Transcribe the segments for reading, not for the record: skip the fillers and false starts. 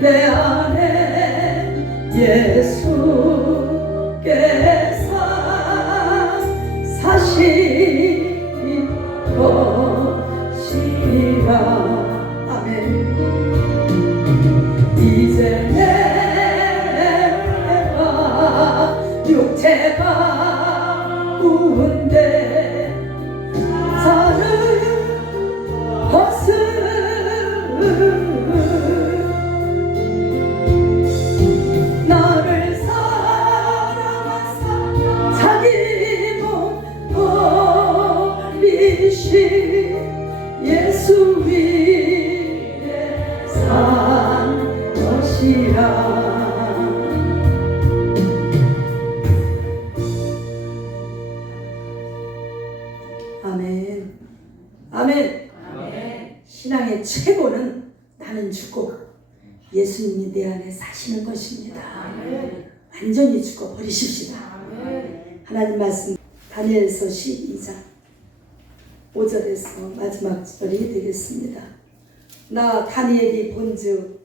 내 안에 예수께서 사실 것이라. 아멘. 이제 내가 육체가 부은데 사는 것은 나를 사랑하사 자기 몸 버리신 예수 위에 산 것이라. 아멘. 아멘. 아멘. 신앙의 최고는 나는 죽고 예수님이 내 안에 사시는 것입니다. 아멘. 완전히 죽어 버리십시다. 아멘. 하나님 말씀 다니엘서 12장 5절에서 마지막 절이 되겠습니다. 나 다니엘이 본즉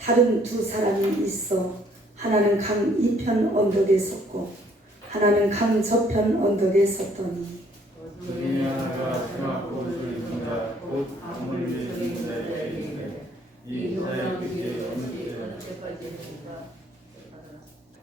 다른 두 사람이 있어 하나는 강 이편 언덕에 섰고 하나는 강 저편 언덕에 섰더니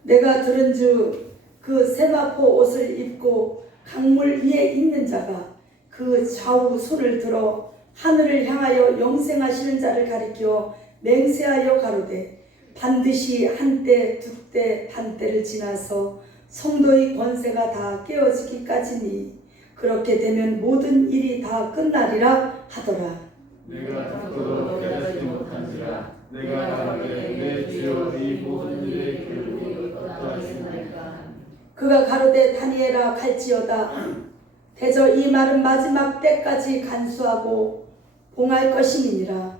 내가 들은즉 그 세마포 옷을 입고 강물 위에 있는 자가 그 좌우 손을 들어 하늘을 향하여 영생하시는 자를 가리켜 맹세하여 가로되 반드시 한때 두때 반때를 지나서 성도의 권세가 다 깨어지기까지니 그렇게 되면 모든 일이 다 끝나리라 하더라. 내가 듣고도 깨닫지 못한지라 내가 가로되 내 주여 이 모든 일의 결국이 어떠하시나이까. 그가 가로되 다니엘아 갈지어다. 대저 이 말은 마지막 때까지 간수하고 봉할 것임이니라.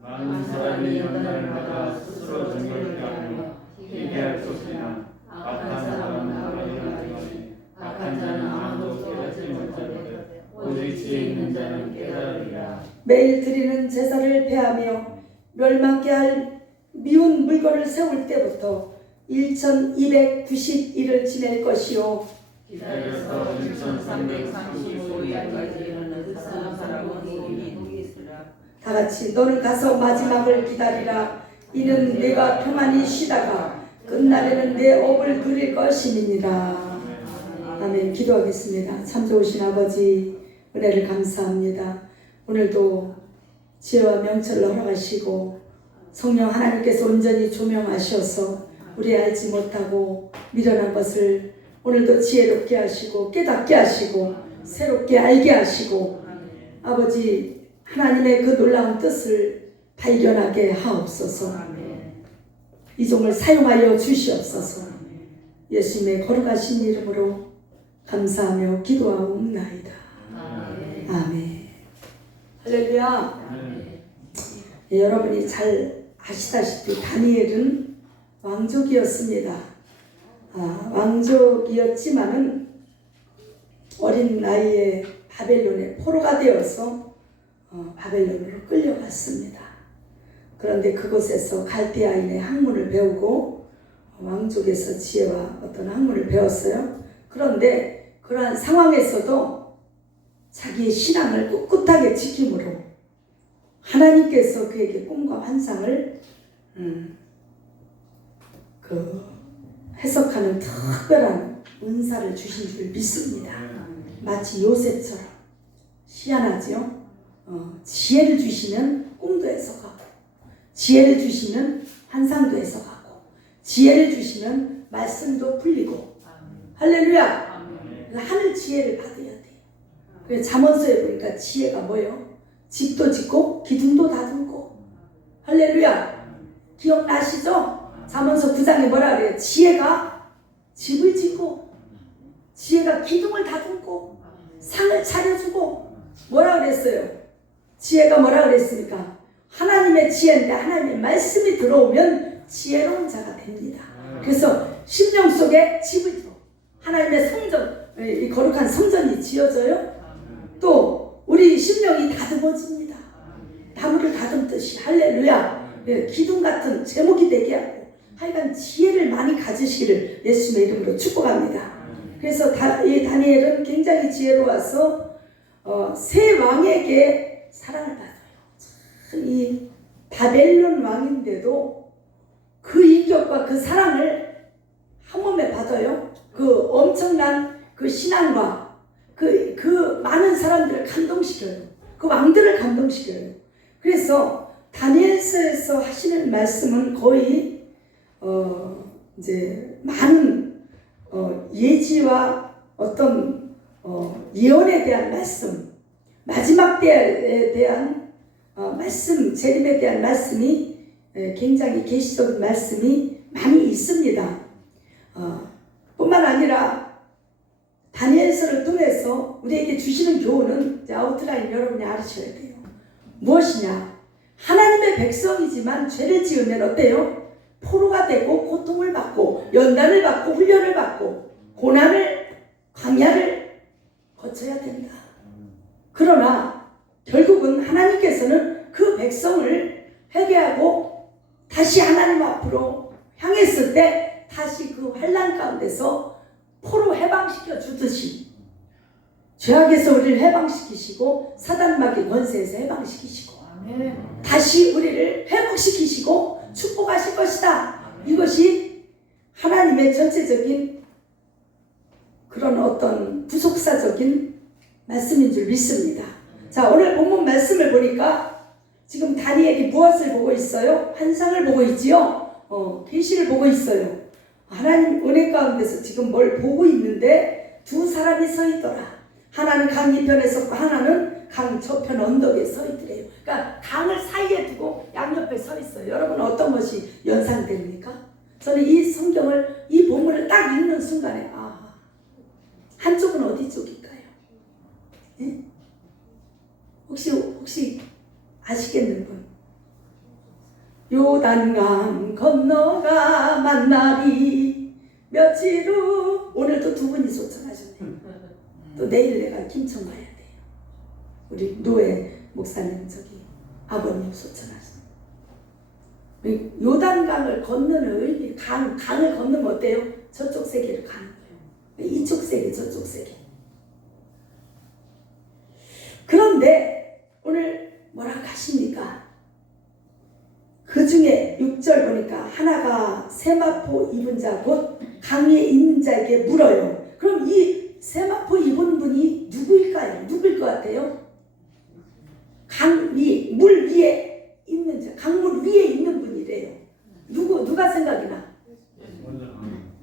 많은 사람이 연날마다 스스로 증거를 하며 회개할 것이나 악한 사람은 하나님의 악한 자는 아무도 깨닫지 못하되 오직 지혜 있는 자는 깨달으리라. 매일 드리는 제사를 패하며 멸망케 할 미운 물건을 세울 때부터 1290일을 지낼 것이요 기다려서 1335일까지 이르는 그 사람은 복이 있으라. 다같이 너는 가서 마지막을 기다리라. 이는 내가 평안히 쉬다가 끝날에는 내 업을 누릴 것임이니라. 아멘. 기도하겠습니다. 참 좋으신 아버지 은혜를 감사합니다. 오늘도 지혜와 명철을 허락하시고 성령 하나님께서 온전히 조명하셔서 우리 알지 못하고 미련한 것을 오늘도 지혜롭게 하시고 깨닫게 하시고 새롭게 알게 하시고 아버지 하나님의 그 놀라운 뜻을 발견하게 하옵소서. 이 종을 사용하여 주시옵소서. 예수님의 거룩하신 이름으로 감사하며 기도하옵나이다. 아멘. 할렐루야. 여러분이 잘 아시다시피 다니엘은 왕족이었습니다. 왕족이었지만은 어린 나이에 바벨론의 포로가 되어서 바벨론으로 끌려갔습니다. 그런데 그곳에서 갈대아인의 학문을 배우고 왕족에서 지혜와 어떤 학문을 배웠어요. 그런데 그러한 상황에서도 자기의 신앙을 꿋꿋하게 지킴으로 하나님께서 그에게 꿈과 환상을 해석하는 특별한 은사를 주신 줄 믿습니다. 마치 요셉처럼 희한하죠? 지혜를 주시면 꿈도 해석하고 지혜를 주시면 환상도 해석하고 지혜를 주시면 말씀도 풀리고 할렐루야! 하늘 지혜를 받아야 돼요. 그래서 잠언서에 보니까 지혜가 뭐예요? 집도 짓고 기둥도 다듬고 할렐루야! 기억나시죠? 잠언서 9장에 뭐라 그래요? 지혜가 집을 짓고 지혜가 기둥을 다듬고 상을 차려주고 뭐라 그랬어요? 지혜가 뭐라 그랬습니까? 하나님의 지혜인데 하나님의 말씀이 들어오면 지혜로운 자가 됩니다. 그래서 심령 속에 집을 줘. 하나님의 성전, 이 거룩한 성전이 지어져요. 또 우리 심령이 다듬어집니다. 나무를 다듬듯이 할렐루야. 기둥 같은 제목이 되게 하고 하여간 지혜를 많이 가지시기를 예수님의 이름으로 축복합니다. 그래서 이 다니엘은 굉장히 지혜로워서 세 왕에게 사랑을 받아요. 참 이 바벨론 왕인데도 그 인격과 그 사랑을 한 몸에 받아요. 그 엄청난 그 신앙과 그 많은 사람들을 감동시켜요. 그 왕들을 감동시켜요. 그래서 다니엘서에서 하시는 말씀은 거의 이제 많은 예지와 어떤 예언에 대한 말씀, 마지막 때에 대한 말씀, 재림에 대한 말씀이 굉장히 계시적인 말씀이 많이 있습니다. 뿐만 아니라 다니엘서를 통해서 우리에게 주시는 교훈은 아웃라인 여러분이 알으셔야 돼요. 무엇이냐? 하나님의 백성이지만 죄를 지으면 어때요? 포로가 되고 고통을 받고 연단을 받고 훈련을 받고 고난을 광야를 거쳐야 된다. 그러나 결국은 하나님께서는 그 백성을 회개하고 다시 하나님 앞으로 향했을 때 다시 그 환난 가운데서 포로 해방시켜 주듯이 죄악에서 우리를 해방시키시고 사단 마귀 권세에서 해방시키시고 다시 우리를 회복시키시고 축복하실 것이다. 이것이 하나님의 전체적인 그런 어떤 부속사적인 말씀인 줄 믿습니다. 자, 오늘 본문 말씀을 보니까 지금 다니엘이 무엇을 보고 있어요? 환상을 보고 있지요. 계시를 보고 있어요. 하나님 은혜 가운데서 지금 뭘 보고 있는데 두 사람이 서 있더라. 하나는 강 이편에 섰고 하나는 강 저편 언덕에 서 있더래요. 그러니까 강을 사이에 두고 양옆에 서 있어요. 여러분 어떤 것이 연상됩니까? 저는 이 성경을 이 본문을 딱 읽는 순간에 한쪽은 어디 쪽일까요? 예? 혹시 아시겠는 분? 요단강 건너가 만나리 며칠 후 오늘도 두 분이 소천하셨네요. 또 내일 내가 김천 가야 돼요. 우리 노예 목사님 저기 아버님 소천하셨네요. 요단강을 건너는 의미, 강을 건너면 어때요? 저쪽 세계를 가는 거예요. 이쪽 세계 저쪽 세계. 그런데 오늘 뭐라고 하십니까? 그 중에 6절 보니까 하나가 세마포 입은 자 곧 강 위에 있는 자에게 물어요. 그럼 이 세마포 입은 분이 누구일까요? 누구일 것 같아요? 물 위에 있는 자, 강물 위에 있는 분이래요. 누가 생각이 나?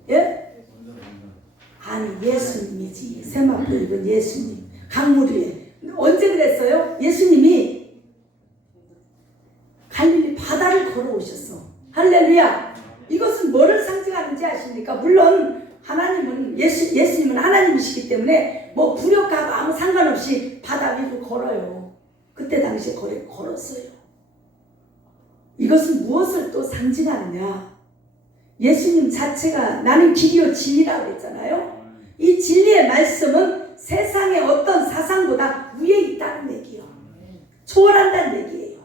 예? 아니 예수님이지. 세마포 입은 예수님. 강물 위에. 언제 그랬어요? 예수님이 갈릴리 바다를 걸어오셨어. 할렐루야. 이것은 뭐를 상징하는지 아십니까? 물론 하나님은 예수님은 하나님이시기 때문에 뭐 부력하고 아무 상관없이 바다 위로 걸어요. 그때 당시에 걸었어요. 이것은 무엇을 또 상징하느냐? 예수님 자체가 나는 길이요 진리라고 했잖아요. 이 진리의 말씀은 세상의 어떤 사상보다 위에 있다는 얘기예요. 초월한다는 얘기예요.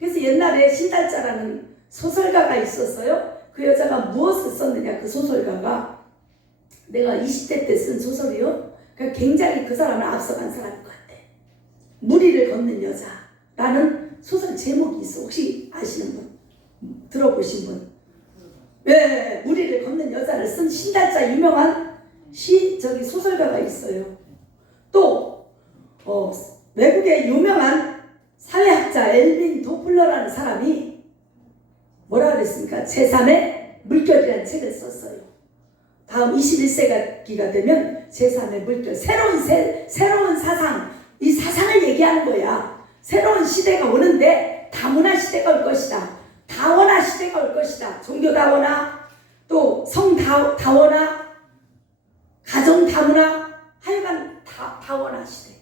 그래서 옛날에 신달자라는 소설가가 있었어요. 그 여자가 무엇을 썼느냐? 그 소설가가 내가 20대 때 쓴 소설이요. 그러니까 굉장히 그 사람을 앞서간 사람인 것 같아. 무리를 걷는 여자라는 소설 제목이 있어. 혹시 아시는 분? 들어보신 분? 네, 무리를 걷는 여자를 쓴 신달자 유명한 소설가가 있어요. 또 외국의 유명한 사회학자 엘빈 도플러라는 사람이 뭐라 그랬습니까? 제3의 물결이라는 책을 썼어요. 다음 21세기가 되면 제3의 물결, 새로운 사상, 이 사상을 얘기하는 거야. 새로운 시대가 오는데 다문화 시대가 올 것이다. 다원화 시대가 올 것이다. 종교 다원화, 또 성 다원화, 가정 다문화, 하여간 다원화 시대.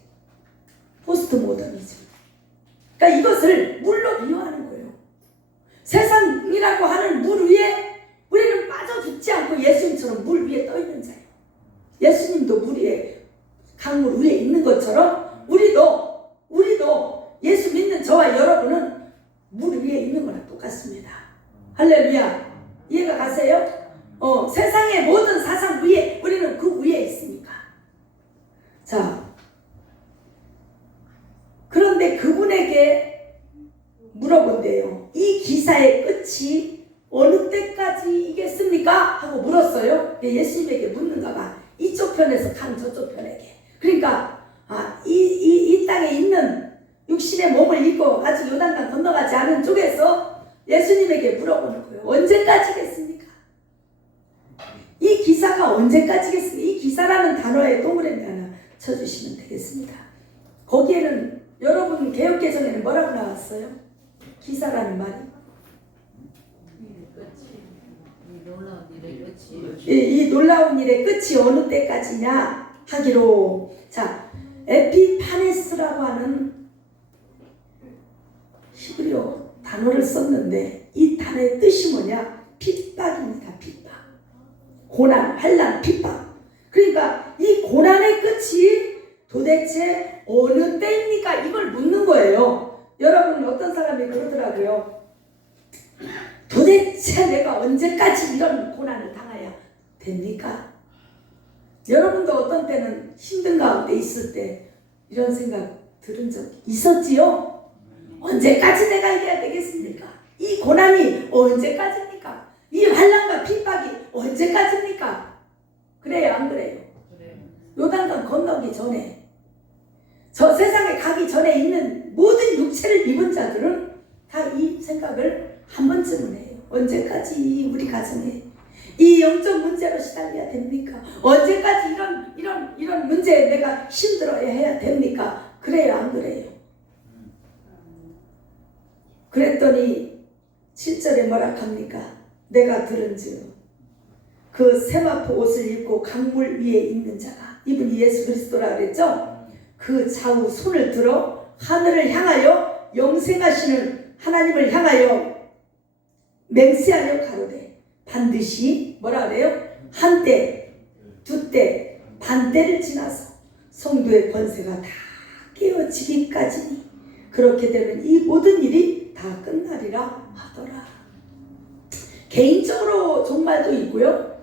포스트 모더니즘. 그러니까 이것을 물로 비유하는 거예요. 세상이라고 하는 물 위에 우리는 빠져 죽지 않고 예수님처럼 물 위에 떠 있는 자예요. 예수님도 물 위에, 강물 위에 있는 것처럼 우리도 예수 믿는 저와 여러분은 물 위에 있는 거랑 똑같아요. 똑같습니다. 할렐루야. 이해가 가세요? 세상의 모든 사상 위에 우리는 그 위에 있습니까? 자, 그런데 그분에게 물어본대요. 이 기사의 끝이 어느 때까지 이겠습니까? 하고 물었어요. 예수님에게 묻는가 봐. 이쪽 편에서 간 저쪽 편에게. 그러니까 이 땅에 있는 육신의 몸을 입고 아직 요단강 건너가지 않은 쪽에서 예수님에게 물어보는 거예요. 언제까지겠습니까? 이 기사가 언제까지겠습니까? 이 기사라는 단어에 동그라미 하나 쳐주시면 되겠습니다. 거기에는 여러분 개역개정에는 뭐라고 나왔어요? 기사라는 말이 이 놀라운 일의 끝이 어느 때까지냐 하기로, 자, 에피파네스라고 하는 히브리어 단어를 썼는데 이 단어의 뜻이 뭐냐? 핍박입니다. 핍박. 고난, 환난, 핍박. 그러니까 이 고난의 끝이 도대체 어느 때입니까? 이걸 묻는 거예요. 여러분, 어떤 사람이 그러더라고요. 도대체 내가 언제까지 이런 고난을 당해야 됩니까? 여러분도 어떤 때는 힘든 가운데 있을 때 이런 생각 들은 적 있었지요? 언제까지 내가 이겨야 되겠습니까? 이 고난이 언제까지입니까? 이 환난과 핍박이 언제까지입니까? 그래요, 안 그래요? 요단강 건너기 전에, 저 세상에 가기 전에 있는 모든 육체를 입은 자들은 다 이 생각을 한 번쯤은 해요. 언제까지 우리 가정에 이 영적 문제로 시달려야 됩니까? 언제까지 이런 문제에 내가 힘들어야 해야 됩니까? 그래요, 안 그래요? 그랬더니 7절에 뭐라 합니까? 내가 들은즉 그 세마포 옷을 입고 강물 위에 있는 자가, 이분이 예수 그리스도라 그랬죠? 그 좌우 손을 들어 하늘을 향하여 영생하시는 하나님을 향하여 맹세하여 가로되 반드시 뭐라 그래요? 한때, 두때, 반때를 지나서 성도의 권세가 다 깨어지기까지니 그렇게 되면 이 모든 일이 다 끝나리라 하더라. 개인적으로 종말도 있고요,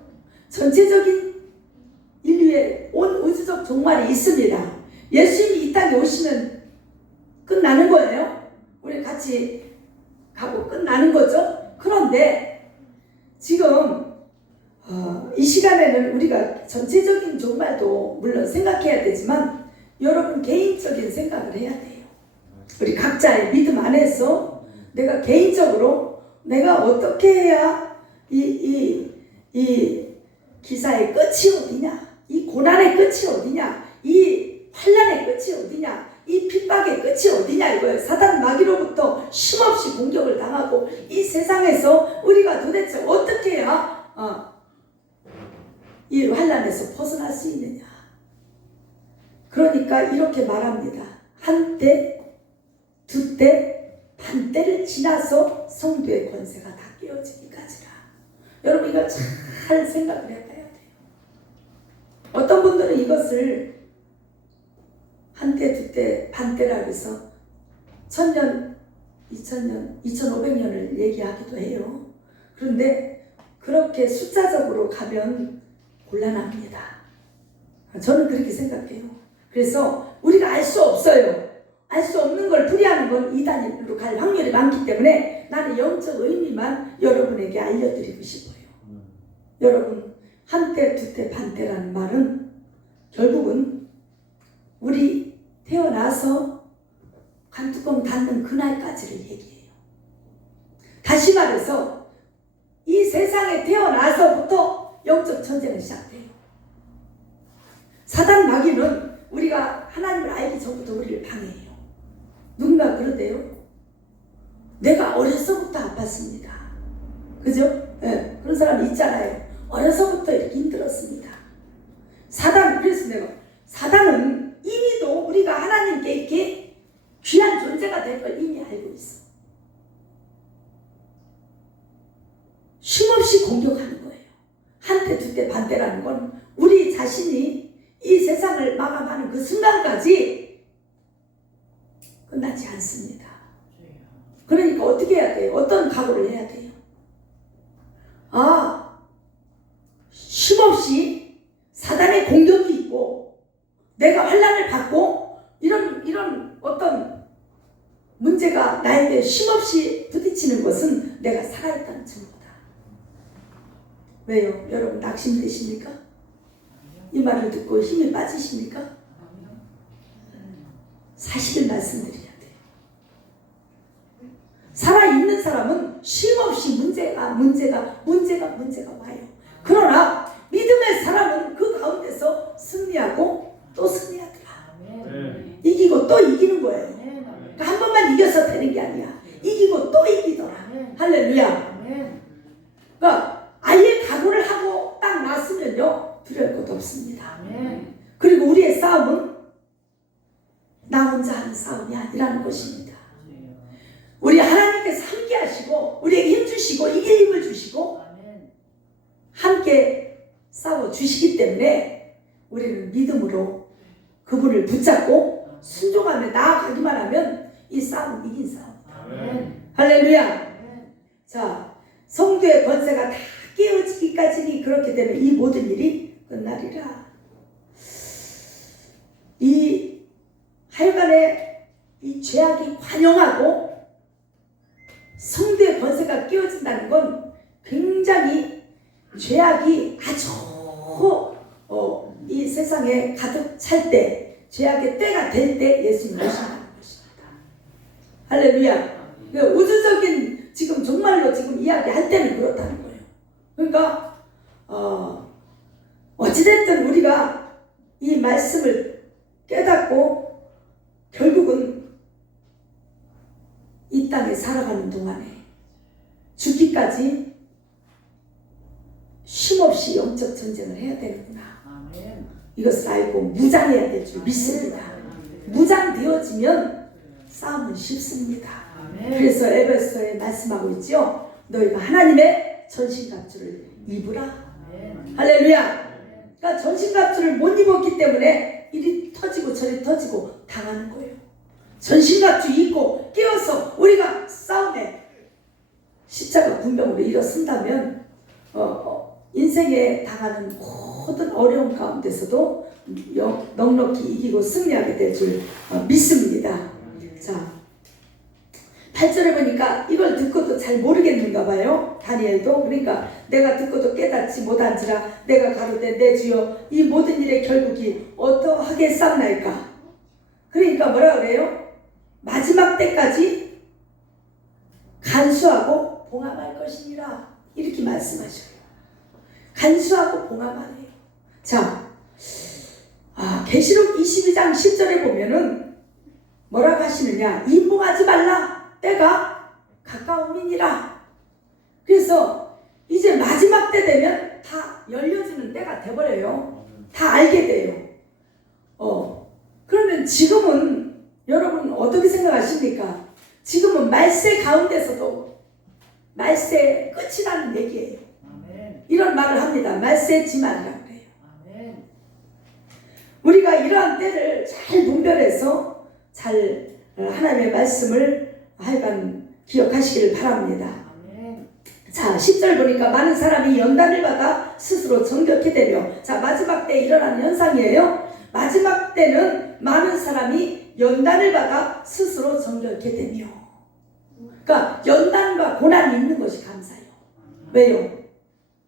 전체적인 인류의 온 우주적 종말이 있습니다. 예수님이 이 땅에 오시면 끝나는 거예요. 우리 같이 가고 끝나는 거죠. 그런데 지금 이 시간에는 우리가 전체적인 종말도 물론 생각해야 되지만 여러분 개인적인 생각을 해야 돼요. 우리 각자의 믿음 안에서 내가 개인적으로 내가 어떻게 해야 이 기사의 끝이 어디냐, 이 고난의 끝이 어디냐, 이 환난의 끝이 어디냐, 이 핍박의 끝이 어디냐 이거예요. 사단 마귀로부터 쉼없이 공격을 당하고 이 세상에서 우리가 도대체 어떻게 해야 이 환난에서 벗어날 수 있느냐. 그러니까 이렇게 말합니다. 한때, 두때, 반때를 지나서 성도의 권세가 다 깨어지기까지라. 여러분 이거 잘 생각을 해봐야 돼요. 어떤 분들은 이것을 한때, 두때, 반때라 해서 1000년, 2000년, 2500년을 얘기하기도 해요. 그런데 그렇게 숫자적으로 가면 곤란합니다. 저는 그렇게 생각해요. 그래서 우리가 알 수 없어요. 알 수 없는 걸 풀이하는 건 이단으로 갈 확률이 많기 때문에 나는 영적 의미만 여러분에게 알려드리고 싶어요. 여러분, 한때, 두때, 반때라는 말은 결국은 우리 태어나서 관뚜껑 닫는 그날까지를 얘기해요. 다시 말해서 이 세상에 태어나서부터 영적 전쟁은 시작돼요. 사단 마귀는 우리가 하나님을 알기 전부터 우리를 방해해요. 누군가 그러대요. 내가 어려서부터 아팠습니다. 그죠? 네, 그런 사람 있잖아요. 어려서부터 이렇게 힘들었습니다. 사단은 이미도 우리가 하나님께 이렇게 귀한 존재가 될 걸 이미 알고 있어. 쉼없이 공격하는 거예요. 한때, 두때, 반때라는 건 우리 자신이 이 세상을 마감하는 그 순간까지 끝나지 않습니다. 그러니까 어떻게 해야 돼요? 어떤 각오를 해야 돼요? 쉼없이 사단의 공격이 있고 내가 환난을 받고 이런 어떤 문제가 나에게 쉼없이 부딪히는 것은 내가 살아있다는 증거다. 왜요? 여러분 낙심되십니까? 이 말을 듣고 힘이 빠지십니까? 사실을 말씀드려야 돼요. 살아있는 사람은 쉼없이 문제가 와요. 그러나 믿음의 사람은 그 가운데서 승리하고 또 승리하더라. 이기고 또 이기는 거예요. 그러니까 한 번만 이겨서 되는 게 아니야. 이기고 또 이기더라. 할렐루야. 그러니까 아예 각오를 하고 딱 났으면요 두려울 것도 없습니다. 그리고 우리의 싸움은 나 혼자 하는 싸움이 아니라는 것입니다. 우리 하나님께서 함께 하시고 우리에게 힘 주시고 이길 힘을 주시고 함께 싸워 주시기 때문에 우리는 믿음으로 그분을 붙잡고 순종하며 나아가기만 하면 이 싸움은 이긴 싸움이다. 할렐루야. 자, 성도의 권세가 다 깨어지기까지니 그렇기 때문에 이 모든 일이 끝나리라. 이 하여간에 이 죄악이 관영하고 성도의 권세가 깨어진다는 건 굉장히 죄악이 아주 이 세상에 가득 찰 때, 죄악의 때가 될 때 예수님 오신다는 것입니다. 할렐루야. 우주적인 지금 정말로 지금 이야기할 때는 그렇다는 거예요. 그러니까 어찌됐든 우리가 이 말씀을 깨닫고 결국은 이 땅에 살아가는 동안에 죽기까지 쉼없이 영적 전쟁을 해야 되는구나. 이것을 알고 무장해야 될 줄 믿습니다. 무장되어지면 싸움은 쉽습니다. 그래서 에베소서에 말씀하고 있죠. 너희가 하나님의 전신갑주를 입으라. 할렐루야. 그러니까 전신갑주를 못 입었기 때문에 이리 터지고 저리 터지고 당하는 거예요. 전신갑주 입고 깨어서 우리가 싸움에 십자가 군병으로 일어선다면 인생에 당하는 모든 어려움 가운데서도 넉넉히 이기고 승리하게 될 줄 믿습니다. 자, 8절에 보니까 이걸 듣고도 잘 모르겠는가 봐요. 다니엘도. 그러니까 내가 듣고도 깨닫지 못한지라 내가 가로되 내 주여 이 모든 일의 결국이 어떠하겠사옵나이까. 그러니까 뭐라 그래요? 마지막 때까지 간수하고 봉합할 것이니라 이렇게 말씀하셔요. 간수하고 봉합하래요. 자, 계시록 22장 10절에 보면은 뭐라고 하시느냐? 임봉하지 말라. 때가 가까움이니라. 그래서 이제 마지막 때 되면 다 열려지는 때가 돼버려요. 다 알게 돼요. 그러면 지금은 여러분 어떻게 생각하십니까? 지금은 말세 가운데서도 말세 끝이라는 얘기예요. 이런 말을 합니다. 말세지만이라고 그래요. 우리가 이러한 때를 잘 분별해서 잘 하나님의 말씀을 하여간 기억하시기를 바랍니다. 자, 10절 보니까 많은 사람이 연단을 받아 스스로 정결케 되며, 자, 마지막 때 일어나는 현상이에요. 마지막 때는 많은 사람이 연단을 받아 스스로 정결케 되며, 그러니까 연단과 고난이 있는 것이 감사해요. 왜요?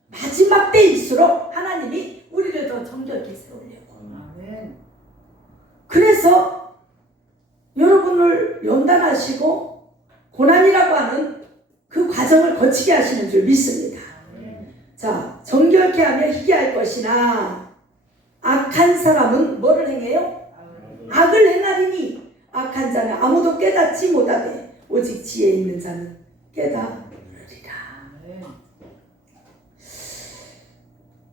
마지막 때일수록 하나님이 우리를 더 정결케 세우려고. 그래서 여러분을 연단하시고 고난이라고 하는 그 과정을 거치게 하시는 줄 믿습니다. 자, 정결케 하며 희게 할 것이나 악한 사람은 뭐를 행해요? 악을 행하리니 악한 자는 아무도 깨닫지 못하되 오직 지혜 있는 자는 깨달으리라.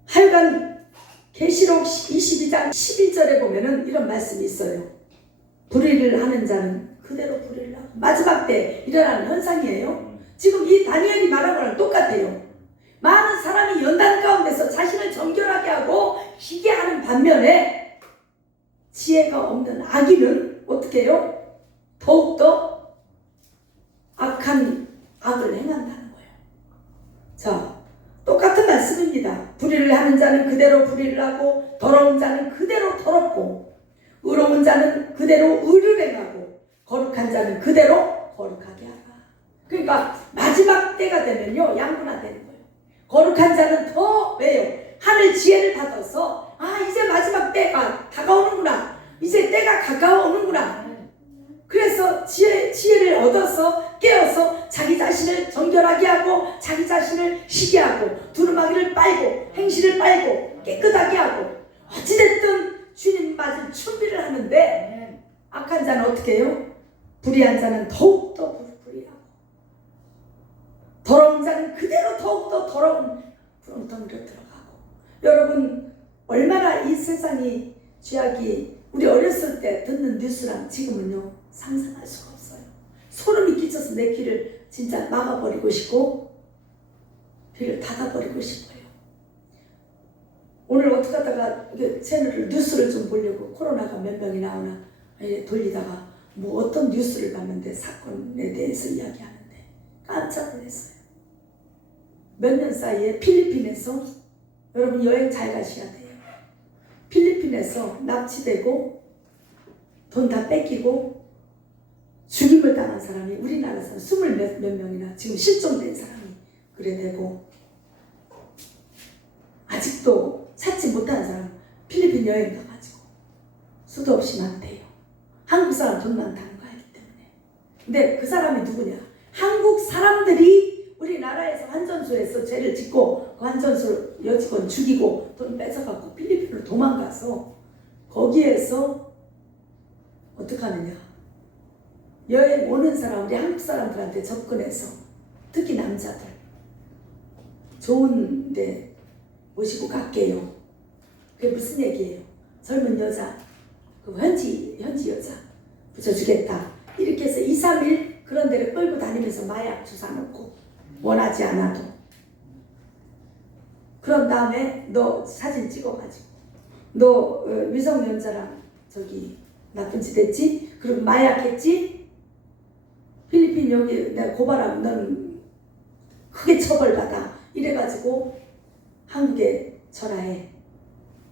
하여간 계시록 22장 11절에 보면은 이런 말씀이 있어요. 불의를 하는 자는 그대로 불의를 하고, 마지막 때 일어나는 현상이에요. 지금 이 다니엘이 말한 거랑 똑같아요. 많은 사람이 연단 가운데서 자신을 정결하게 하고 희게 하는 반면에 지혜가 없는 악인은 어떻게 해요? 더욱더 악한 악을 행한다는 거예요. 자, 똑같은 말씀입니다. 불의를 하는 자는 그대로 불의를 하고 더러운 자는 그대로 더럽고 의로운 자는 그대로 의를 행하고 거룩한 자는 그대로 거룩하게 하라. 그러니까 마지막 때가 되면요 양분화되는 거예요. 거룩한 자는 더 왜요? 하늘 지혜를 받아서 이제 마지막 때가 다가오는구나. 이제 때가 가까워오는구나. 그래서 지혜를 얻어서 깨어서 자기 자신을 정결하게 하고 자기 자신을 쉬게 하고 두루마기를 빨고 행실을 빨고 깨끗하게 하고 어찌됐든 주님 맞을 준비를 하는데 악한 자는 어떻게 해요? 불의한 자는 더욱더 불의하고 더러운 자는 그대로 더욱더 더러운 구렁텅이로 들어가고. 여러분 얼마나 이 세상이 죄악이 우리 어렸을 때 듣는 뉴스랑 지금은요 상상할 수가 없어요. 소름이 끼쳐서 내 귀를 진짜 막아버리고 싶고 귀를 닫아버리고 싶어요. 오늘 어떻게 하다가 채널을 뉴스를 좀 보려고 코로나가 몇 명이 나오나 돌리다가 뭐 어떤 뉴스를 봤는데 사건에 대해서 이야기하는데 깜짝 놀랐어요. 몇 년 사이에 필리핀에서 여러분 여행 잘 가셔야 돼요. 필리핀에서 납치되고 돈 다 뺏기고 죽임을 당한 사람이 우리나라 사람 20몇 명이나 지금 실종된 사람이 그래 되고 아직도 찾지 못한 사람 필리핀 여행 가가지고 수도 없이 많대요. 한국 사람 돈 많다는 거 알기 때문에. 근데 그 사람이 누구냐? 한국 사람들이 우리나라에서 환전소에서 죄를 짓고 그 환전소 여직원 죽이고 돈 뺏어갖고 필리핀으로 도망가서 거기에서 어떻게 하느냐? 여행 오는 사람, 우리 한국 사람들한테 접근해서 특히 남자들 좋은데 모시고 갈게요. 그게 무슨 얘기예요? 젊은 여자, 그 현지 여자 붙여주겠다. 이렇게 해서 2, 3일 그런 데를 끌고 다니면서 마약 주사 놓고 원하지 않아도 그런 다음에 너 사진 찍어가지고 너 미성년자랑 저기 나쁜 짓 했지? 그리고 마약했지? 필리핀 여기 내가 고발하면 너는 크게 처벌받아. 이래가지고 한국에 전화해.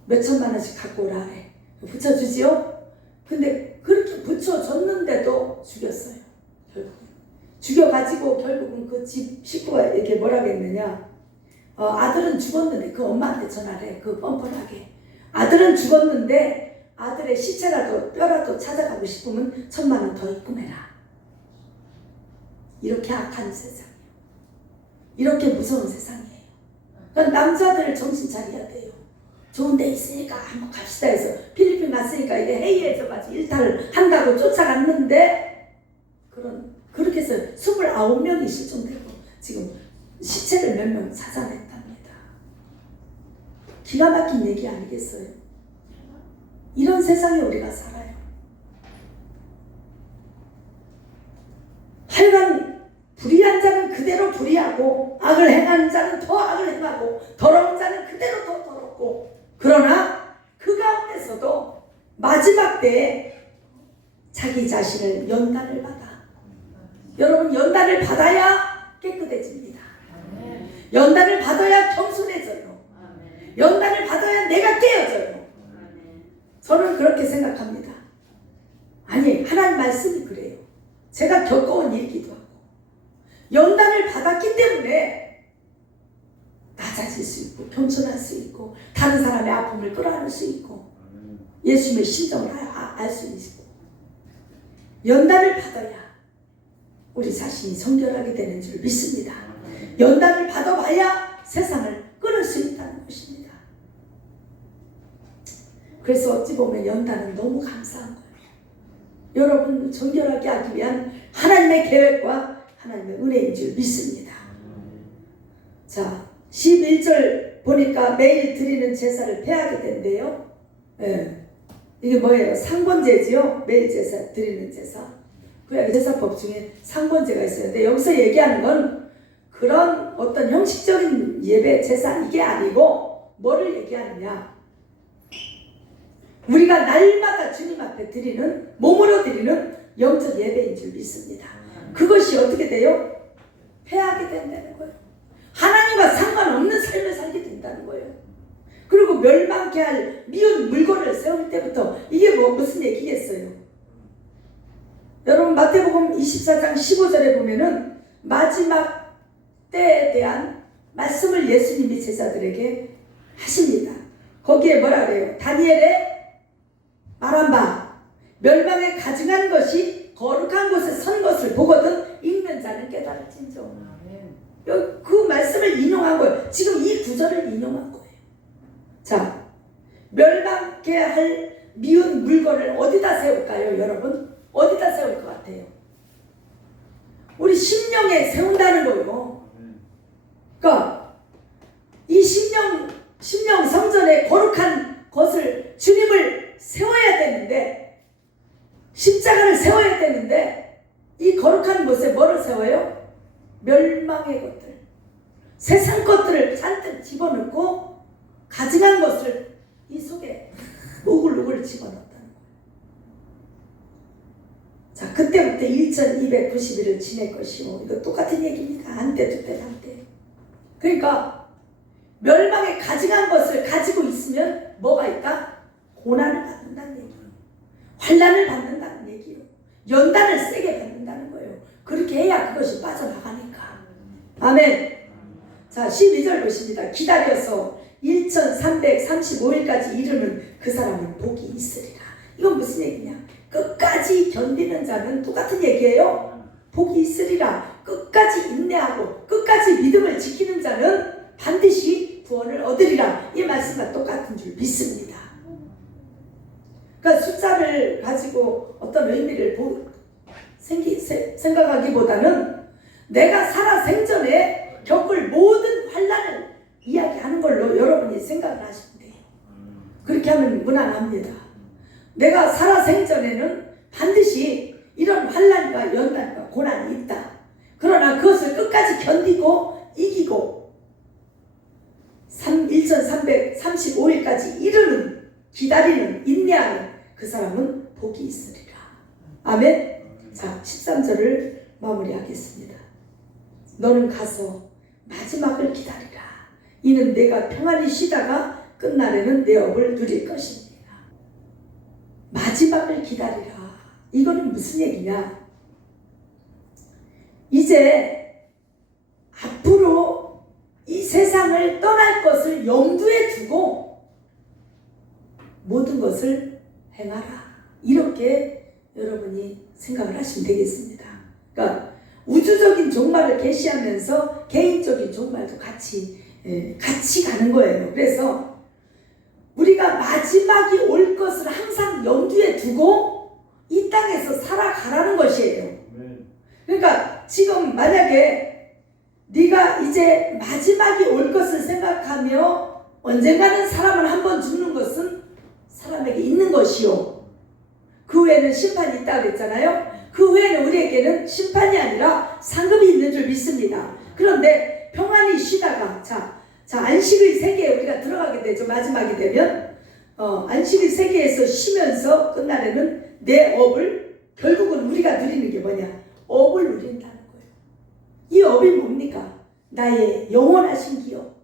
몇천만 원씩 갖고 오라 해. 붙여주지요? 근데 그렇게 붙여줬는데도 죽였어요. 결국은. 죽여가지고 결국은 그 집 식구가 이렇게 뭐라고 했느냐. 아들은 죽었는데 그 엄마한테 전화를 해. 그 뻔뻔하게. 아들은 죽었는데 아들의 시체라도 뼈라도 찾아가고 싶으면 1,000만 원 더 입금해라. 이렇게 악한 세상이에요. 이렇게 무서운 세상이에요. 그러니까 남자들 정신 차려야 돼요. 좋은 데 있으니까 한번 갑시다 해서 필리핀 갔으니까 이게 회의에서 가지고 일탈을 한다고 쫓아갔는데 그렇게 해서 29명이 실종되고 지금 시체를 몇 명 찾아냈답니다. 기가 막힌 얘기 아니겠어요? 이런 세상에 우리가 살아요. 하여간 불의한 자는 그대로 불의하고 악을 행하는 자는 더 악을 행하고 더러운 자는 그대로 더 더럽고 그러나 그 가운데서도 마지막 때에 자기 자신을 연단을 받아. 여러분 연단을 받아야 깨끗해집니다. 연단을 받아야 겸손해져요. 연단을 받아야 내가 깨어져요. 저는 그렇게 생각합니다. 아니 하나님 말씀이 그래요. 제가 겪어온 일이기도 하고 연단을 받았기 때문에 낮아질 수 있고 겸손할 수 있고 다른 사람의 아픔을 끌어안을 수 있고 예수님의 심정을 알 수 있고 연단을 받아야 우리 자신이 정결하게 되는 줄 믿습니다. 연단을 받아봐야 세상을 끊을 수 있다는 것입니다. 그래서 어찌 보면 연단은 너무 감사한 거예요. 여러분 정결하게 하기 위한 하나님의 계획과 하나님의 은혜인 줄 믿습니다. 자, 11절 보니까 매일 드리는 제사를 폐하게 된대요. 이게 뭐예요? 상번제지요? 매일 제사 드리는 제사. 그 제사법 중에 상번제가 있어요. 근데 여기서 얘기하는 건 그런 어떤 형식적인 예배 제사 이게 아니고 뭐를 얘기하느냐? 우리가 날마다 주님 앞에 드리는 몸으로 드리는 영적 예배인 줄 믿습니다. 그것이 어떻게 돼요? 패하게 된다는 거예요. 하나님과 상관없는 삶을 살게 된다는 거예요. 그리고 멸망케 할 미운 물건을 세울 때부터 이게 무슨 얘기겠어요? 여러분 마태복음 24장 15절에 보면은 마지막 때에 대한 말씀을 예수님이 제자들에게 하십니다. 거기에 뭐라 그래요? 다니엘의 말한 바 멸망에 가증한 것이 거룩한 곳에 선 것을 보거든 읽는 자는 깨달을진저. 그 말씀을 인용한 거예요. 지금 이 구절을 인용한 거예요. 자, 멸망케 할 미운 물건을 어디다 세울까요, 여러분? 어디다 세울 것 같아요? 우리 심령에 세운다는 거예요. 그러니까 이 심령 성전에 거룩한 것을 주님을 세워야 되는데, 십자가를 세워야 되는데, 이 거룩한 곳에 뭐를 세워요? 멸망의 것들, 세상 것들을 잔뜩 집어넣고 가증한 것을 이 속에 우글우글 집어넣었다는 거예요. 자, 그때부터 1290일을 지낼 것이요. 이거 똑같은 얘기입니다. 한때 두때 한때. 그러니까 멸망에 가증한 것을 가지고 있으면 뭐가 있다? 고난을 받는다는 얘기예요. 환난을 받는다는 얘기예요. 연단을 세게 받는다는 거예요. 그렇게 해야 그것이 빠져나가니까. 아멘. 자, 12절 보십니다. 기다려서 1335일까지 이르는 그 사람은 복이 있으리라. 이건 무슨 얘기냐? 끝까지 견디는 자는 똑같은 얘기예요. 복이 있으리라. 끝까지 인내하고 끝까지 믿음을 지키는 자는 반드시 구원을 얻으리라. 이 말씀과 똑같은 줄 믿습니다. 그러니까 숫자를 가지고 어떤 의미를 생각하기보다는 내가 살아 생전에 겪을 모든 환난을 이야기하는 걸로 여러분이 생각을 하시면 돼요. 그렇게 하면 무난합니다. 내가 살아 생전에는 반드시 이런 환난과 연단과 고난이 있다. 그러나 그것을 끝까지 견디고 이기고 1335일까지 이르는, 기다리는, 인내하는 그 사람은 복이 있으리라. 아멘. 자, 13절을 마무리하겠습니다. 너는 가서 마지막을 기다리라. 이는 내가 평안히 쉬다가 끝날에는 내 업을 누릴 것입니다. 마지막을 기다리라. 이거는 무슨 얘기냐? 이제 앞으로 이 세상을 떠날 것을 염두에 두고 모든 것을 행하라. 이렇게 여러분이 생각을 하시면 되겠습니다. 그러니까 우주적인 종말을 계시하면서 개인적인 종말도 같이 가는 거예요. 그래서 우리가 마지막이 올 것을 항상 염두에 두고 이 땅에서 살아가라는 것이에요. 그러니까 지금 만약에 네가 이제 마지막이 올 것을 생각하며 언젠가는 사람을 한 번 죽는 것은 사람에게 있는 것이요. 그 후에는 심판이 있다고 그랬잖아요. 그 후에는 우리에게는 심판이 아니라 상급이 있는 줄 믿습니다. 그런데 평안히 쉬다가 자 안식의 세계에 우리가 들어가게 되죠. 마지막이 되면 안식의 세계에서 쉬면서 끝날에는 내 업을, 결국은 우리가 누리는 게 뭐냐? 업을 누린다는 거예요. 이 업이 뭡니까? 나의 영원하신 기업,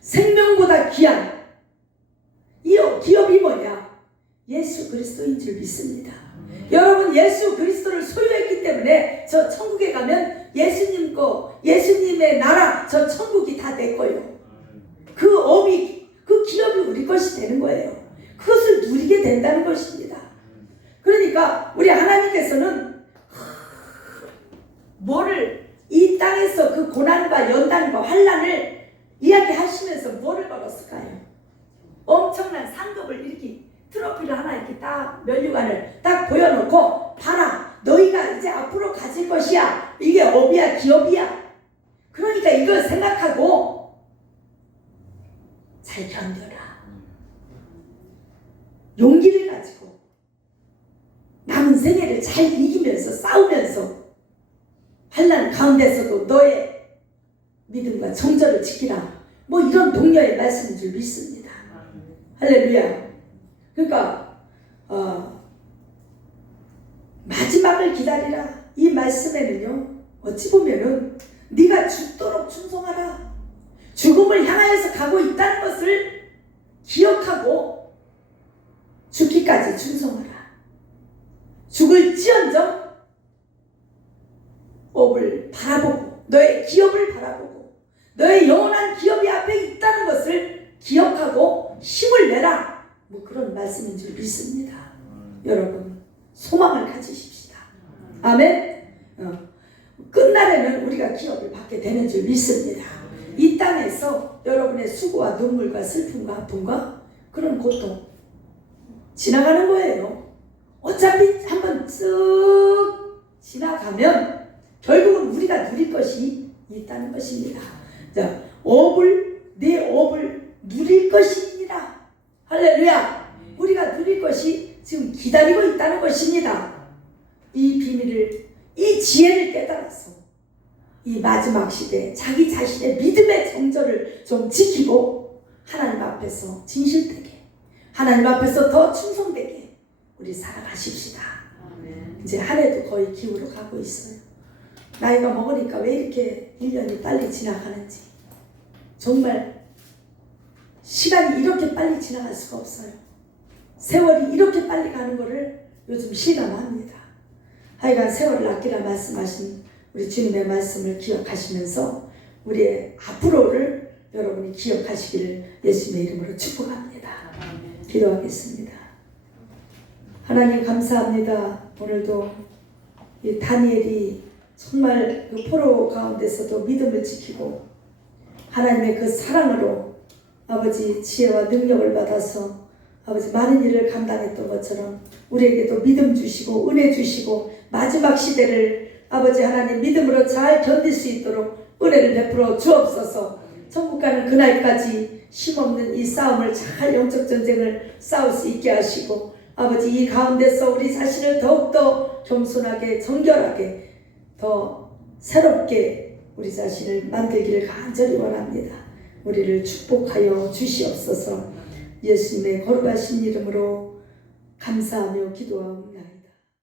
생명보다 귀한 이 기업이 뭐냐? 예수 그리스도인 줄 믿습니다. 여러분, 예수 그리스도를 소유했기 때문에 저 천국에 가면 예수님 거, 예수님의 나라, 저 천국이 다 내 거예요. 그 업이, 그 기업이 우리 것이 되는 거예요. 그것을 누리게 된다는 것입니다. 그러니까 우리 하나님께서는 뭐를, 이 땅에서 그 고난과 연단과 환난을 이야기하시면서 뭐를 걸었을까요? 엄청난 상급을 이렇게 트로피를 하나 이렇게 딱 면류관을 딱 보여놓고 봐라, 너희가 이제 앞으로 가질 것이야. 이게 업이야, 기업이야. 그러니까 이걸 생각하고 잘 견뎌라. 용기를 가지고 남은 생애를 잘 이기면서 싸우면서 환난 가운데서도 너의 믿음과 정절을 지키라. 뭐 이런 동료의 말씀인 줄 믿습니다. 할렐루야. 그러니까 마지막을 기다리라. 이 말씀에는요, 어찌 보면은 네가 죽도록 충성하라. 죽음을 향하여서 가고 있다는 것을 기억하고 죽기까지 충성하라. 죽을지언정 옵을 바라보고 너의 기업을 바라보고 너의 영원한 기업이 앞에 있다는 것을 기억하고 힘을 내라. 뭐 그런 말씀인 줄 믿습니다. 여러분 소망을 가지십시다. 아멘. 끝날에는 우리가 기업을 받게 되는 줄 믿습니다. 이 땅에서 여러분의 수고와 눈물과 슬픔과 아픔과 그런 고통 지나가는 거예요. 어차피 한번 쓱 지나가면 결국은 우리가 누릴 것이 있다는 것입니다. 자, 내 업을 누릴 것이니라. 할렐루야. 우리가 누릴 것이 지금 기다리고 있다는 것입니다. 이 비밀을, 이 지혜를 깨달아서 이 마지막 시대에 자기 자신의 믿음의 정절을 좀 지키고 하나님 앞에서 진실되게, 하나님 앞에서 더 충성되게 우리 살아가십시다. 이제 한 해도 거의 기울어 가고 있어요. 나이가 먹으니까 왜 이렇게 1년이 빨리 지나가는지, 정말 시간이 이렇게 빨리 지나갈 수가 없어요. 세월이 이렇게 빨리 가는 거를 요즘 실감합니다. 하여간 세월을 아끼라 말씀하신 우리 주님의 말씀을 기억하시면서 우리의 앞으로를 여러분이 기억하시기를 예수님의 이름으로 축복합니다. 기도하겠습니다. 하나님 감사합니다. 오늘도 이 다니엘이 정말 그 포로 가운데서도 믿음을 지키고 하나님의 그 사랑으로 아버지 지혜와 능력을 받아서 아버지 많은 일을 감당했던 것처럼 우리에게도 믿음 주시고 은혜 주시고 마지막 시대를 아버지 하나님 믿음으로 잘 견딜 수 있도록 은혜를 베풀어 주옵소서. 천국 가는 그날까지 쉼없는 이 싸움을 잘 영적 전쟁을 싸울 수 있게 하시고 아버지 이 가운데서 우리 자신을 더욱더 겸손하게 정결하게 더 새롭게 우리 자신을 만들기를 간절히 원합니다. 우리를 축복하여 주시옵소서. 예수님의 거룩하신 이름으로 감사하며 기도하옵나이다.